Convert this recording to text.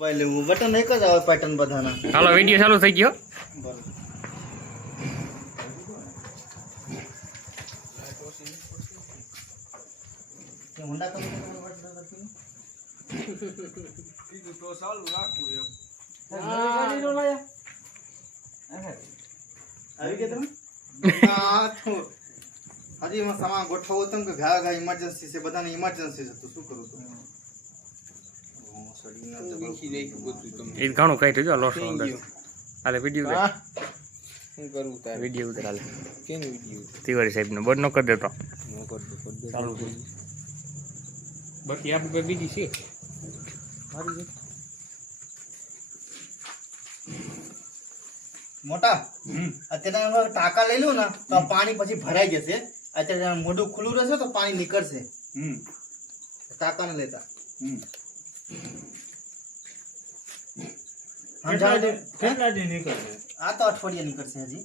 ભાઈ હું બટન એક જ આવે પેટર્ન બધાના. હાલો વિડિયો ચાલુ થઈ ગયો. બરોબર. કે હોન્ડા કંપની નો બટન નથી. કીધું તો ચાલુ રાખવું એમ. ગાડી નો લાયા. આવી ગયા તમે? આ તો હજી એમાં સામાન ગોઠવો તમ કે ઘા ઇમરજન્સી છે, બધાને ઇમરજન્સી છે, તો શું કરું તું? વીખી નાખ્યું બધું તમને. એ ઘણું કઈ થયું લોસ અંદર. હાલે વિડિયો શું કરવું તારે? વિડિયો ઉતાર હાલે. કેનો વિડિયો? તિવારી સાહેબ ને બોર્ડ નો કરી દેતો. નો કરતો પડ ચાલુ થઈ ગયું. બાકી આપણે કોઈ બીજી છે. મારી મોટા અત્યારે ટાંકા લઈ લઉં ને તો આ પાણી પછી ભરાઈ જશે. અત્યારે મોઢું ખુલ્લું રહેશે તો પાણી નીકળશે. ટાંકા ને લેતા કેટલા દી નીકળશે? આ તો અઠવાડિયા નીકળશે હજી.